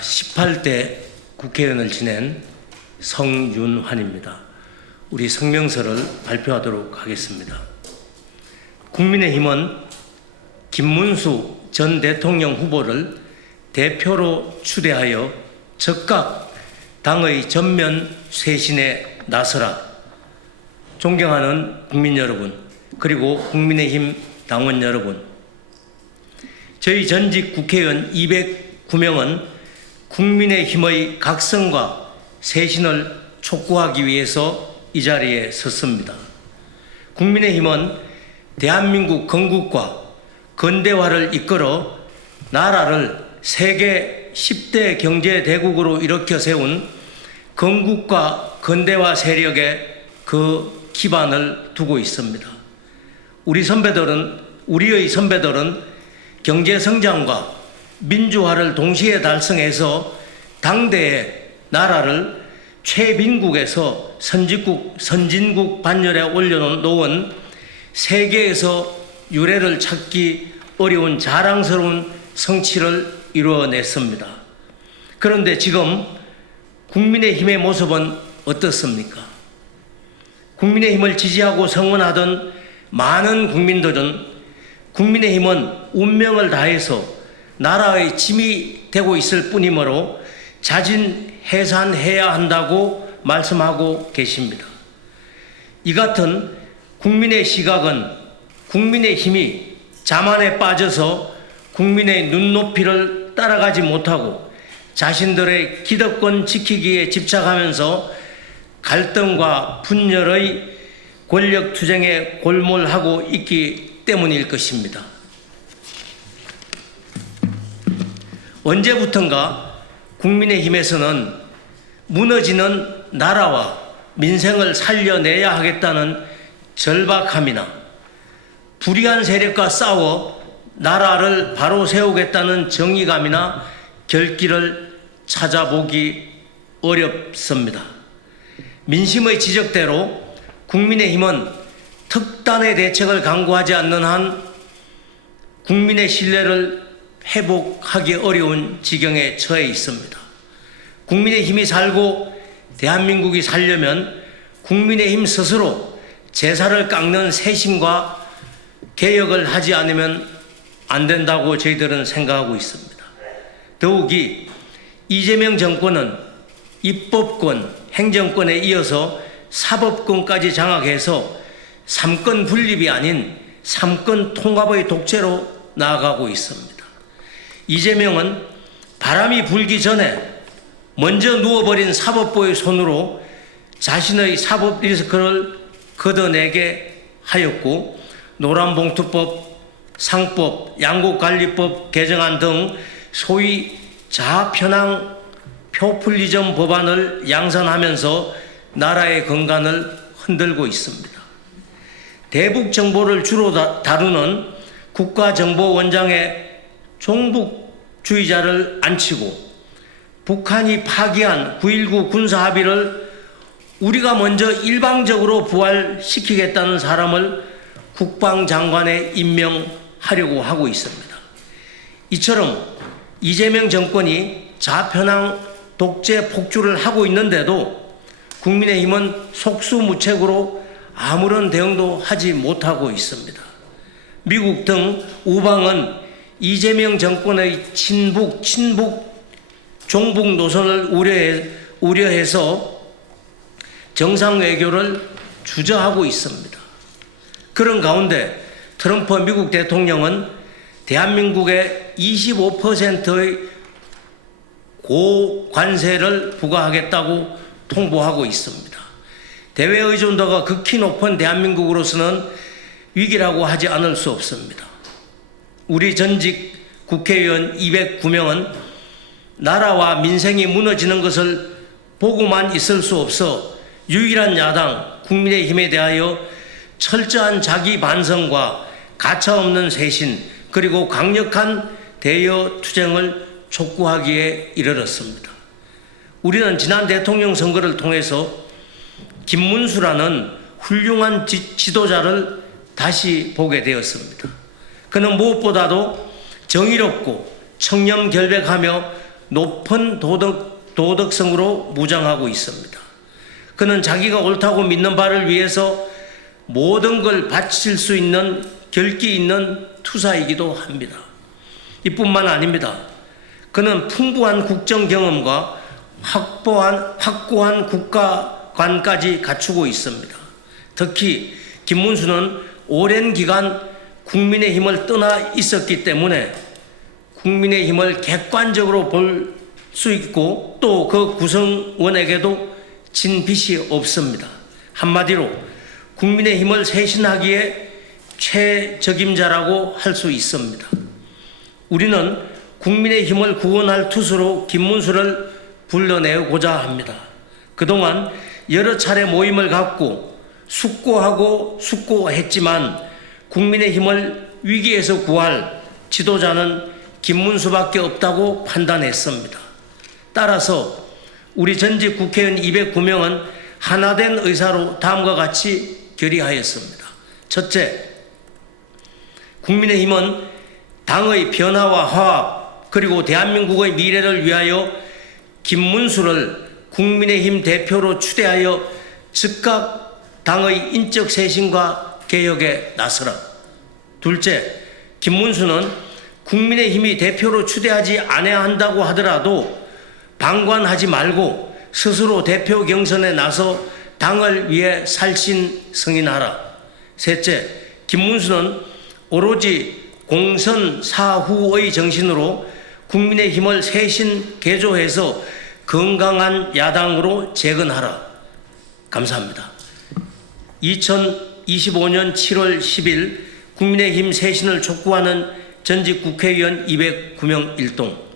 18대 국회의원을 지낸 성윤환입니다. 우리 성명서를 발표하도록 하겠습니다. 국민의힘은 김문수 전 대통령 후보를 대표로 추대하여 즉각 당의 전면 쇄신에 나서라. 존경하는 국민 여러분, 그리고 국민의힘 당원 여러분, 저희 전직 국회의원 209명은 국민의힘의 각성과 쇄신을 촉구하기 위해서 이 자리에 섰습니다. 국민의힘은 대한민국 건국과 근대화를 이끌어 나라를 세계 10대 경제대국으로 일으켜 세운 건국과 근대화 세력에 그 기반을 두고 있습니다. 우리의 선배들은 경제성장과 민주화를 동시에 달성해서 당대의 나라를 최빈국에서 선진국 반열에 올려놓은 세계에서 유례를 찾기 어려운 자랑스러운 성취를 이루어냈습니다. 그런데 지금 국민의힘의 모습은 어떻습니까? 국민의힘을 지지하고 성원하던 많은 국민들은 국민의힘은 운명을 다해서 나라의 짐이 되고 있을 뿐이므로 자진 해산해야 한다고 말씀하고 계십니다. 이 같은 국민의 시각은 국민의힘이 자만에 빠져서 국민의 눈높이를 따라가지 못하고 자신들의 기득권 지키기에 집착하면서 갈등과 분열의 권력 투쟁에 골몰하고 있기 때문일 것입니다. 언제부턴가 국민의힘에서는 무너지는 나라와 민생을 살려내야 하겠다는 절박함이나 불의한 세력과 싸워 나라를 바로 세우겠다는 정의감이나 결길을 찾아보기 어렵습니다. 민심의 지적대로 국민의힘은 특단의 대책을 강구하지 않는 한 국민의 신뢰를 회복하기 어려운 지경에 처해 있습니다. 국민의힘이 살고 대한민국이 살려면 국민의힘 스스로 제사를 깎는 쇄신과 개혁을 하지 않으면 안 된다고 저희들은 생각하고 있습니다. 더욱이 이재명 정권은 입법권, 행정권에 이어서 사법권까지 장악해서 삼권 분립이 아닌 삼권 통합의 독재로 나아가고 있습니다. 이재명은 바람이 불기 전에 먼저 누워버린 사법부의 손으로 자신의 사법 리스크를 걷어내게 하였고, 노란봉투법, 상법, 양국관리법 개정안 등 소위 좌편향 표퓰리즘 법안을 양산하면서 나라의 건강을 흔들고 있습니다. 대북 정보를 주로 다루는 국가정보원장의 종북주의자를 앉히고 북한이 파기한 9.19 군사합의를 우리가 먼저 일방적으로 부활시키겠다는 사람을 국방장관에 임명하려고 하고 있습니다. 이처럼 이재명 정권이 좌편향 독재 폭주를 하고 있는데도 국민의힘은 속수무책으로 아무런 대응도 하지 못하고 있습니다. 미국 등 우방은 이재명 정권의 친북, 종북 노선을 우려해서 정상 외교를 주저하고 있습니다. 그런 가운데 트럼프 미국 대통령은 대한민국에 25%의 고관세를 부과하겠다고 통보하고 있습니다. 대외 의존도가 극히 높은 대한민국으로서는 위기라고 하지 않을 수 없습니다. 우리 전직 국회의원 209명은 나라와 민생이 무너지는 것을 보고만 있을 수 없어 유일한 야당 국민의힘에 대하여 철저한 자기 반성과 가차없는 쇄신, 그리고 강력한 대여 투쟁을 촉구하기에 이르렀습니다. 우리는 지난 대통령 선거를 통해서 김문수라는 훌륭한 지도자를 다시 보게 되었습니다. 그는 무엇보다도 정의롭고 청렴결백하며 높은 도덕성으로 무장하고 있습니다. 그는 자기가 옳다고 믿는 바를 위해서 모든 걸 바칠 수 있는 결기 있는 투사이기도 합니다. 이뿐만 아닙니다. 그는 풍부한 국정 경험과 확고한 국가관까지 갖추고 있습니다. 특히 김문수는 오랜 기간 국민의힘을 떠나 있었기 때문에 국민의힘을 객관적으로 볼 수 있고 또 그 구성원에게도 진 빚이 없습니다. 한마디로 국민의힘을 쇄신하기에 최적임자라고 할 수 있습니다. 우리는 국민의힘을 구원할 투수로 김문수를 불러내고자 합니다. 그동안 여러 차례 모임을 갖고 숙고했지만 국민의힘을 위기에서 구할 지도자는 김문수밖에 없다고 판단했습니다. 따라서 우리 전직 국회의원 209명은 하나된 의사로 다음과 같이 결의하였습니다. 첫째, 국민의힘은 당의 변화와 화합 그리고 대한민국의 미래를 위하여 김문수를 국민의힘 대표로 추대하여 즉각 당의 인적 쇄신과 개혁에 나서라. 둘째, 김문수는 국민의힘이 대표로 추대하지 않아야 한다고 하더라도 방관하지 말고 스스로 대표 경선에 나서 당을 위해 살신 승인하라. 셋째, 김문수는 오로지 공선 사후의 정신으로 국민의힘을 쇄신 개조해서 건강한 야당으로 재건하라. 감사합니다. 2025년 7월 10일 국민의힘 쇄신을 촉구하는 전직 국회의원 209명 일동